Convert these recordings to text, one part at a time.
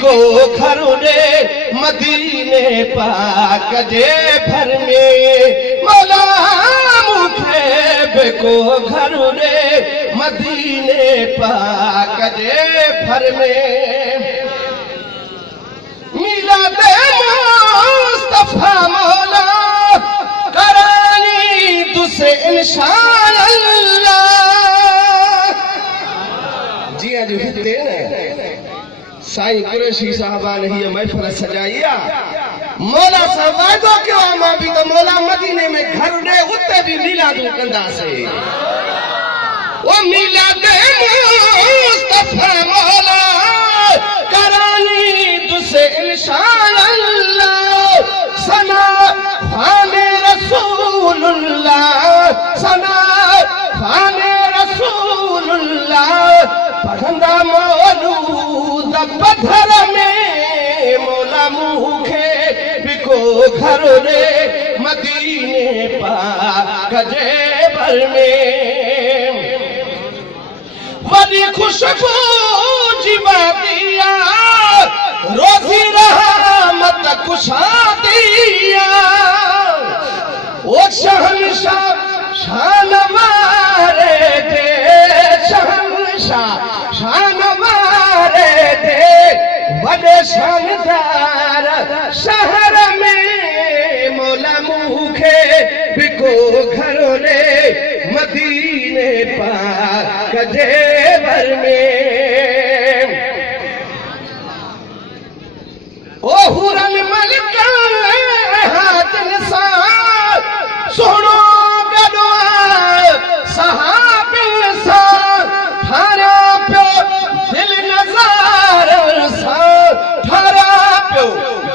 बिको घर रे मदीने पाक जे भर में मौला मुखे बिको घर रे मदीने पाक जे भर में मिलाद मुस्तफा मौला करानी तुसे इंशाअल्लाह। जी अज हिते साईं कुरैशी साहबा ने ये महफिल सजाइया मौला सा वादो कयो मां भी तो मौला मदीने में घर ॾे उते भी मिलाद कंदासे ओ मिलाद मुस्तफा मौला करानी तुसे इंशाअल्लाह सना फाने रसूलुल्लाह सना फाने रसूलुल्लाह पढ़ंदा मौलूद पत्थर में मौला मुखे बिको घर रे मदीने पाक जे भर में बड़ी खुशबू जीवादिया रोजी रहमत कुशादिया ओ शहंशाह शान मारे दे शहंशाह शान मारे दे बड़े शानदार शहर में मौला मुखे बिको घर रे मदीने पाक जे भर में ओ हुरन मलिका हाजन सा सुनो गडवा सहाबिन सा थारा प्यो दिल नजार सा थारा प्यो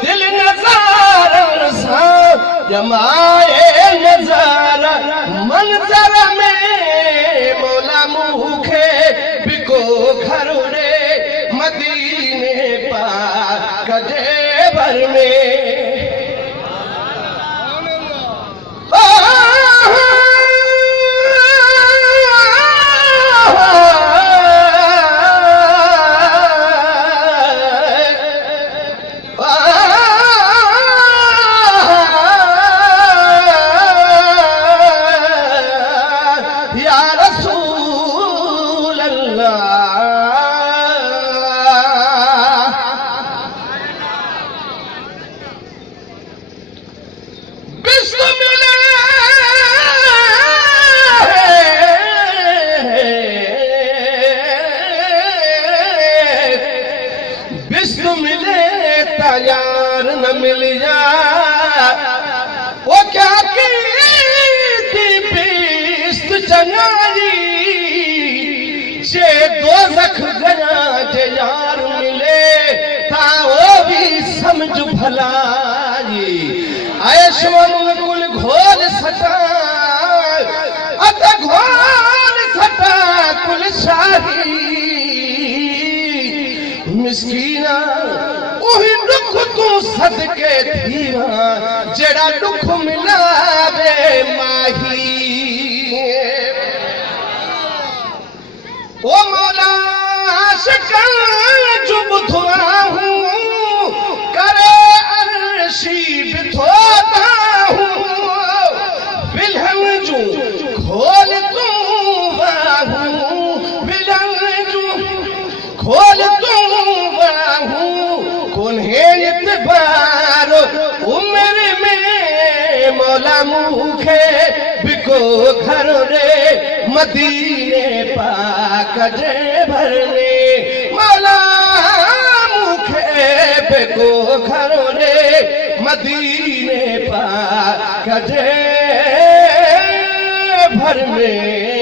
दिल नजार सा जमाए नजार मंजर में मौला मुखे बिको घर रे मदीने पाक जे भर में यार न मिल जा वो क्या की बिस्त चंगाई जे दोज़ख गया जे यार मिले ता वो भी समझ भलाई ऐश कुल घोल सटा अत घोल सटा कुल शाही मिस्कीना उही दुख तू सदके थीवा जेड़ा दुख मिलावे माही ओ मौला आशिकां जो बुधवा हूँ करे अर्शी बिथोता हूँ बिलहम जो खोल तू बाहूँ बिलहम जो खोल तू बाहूँ कुन्हें इतबार उम्र में मौला मुखे बिको घर रे मदीने पाक जे भर रे मौला मुखे बिको घर रे मदीने पाक जे भर में।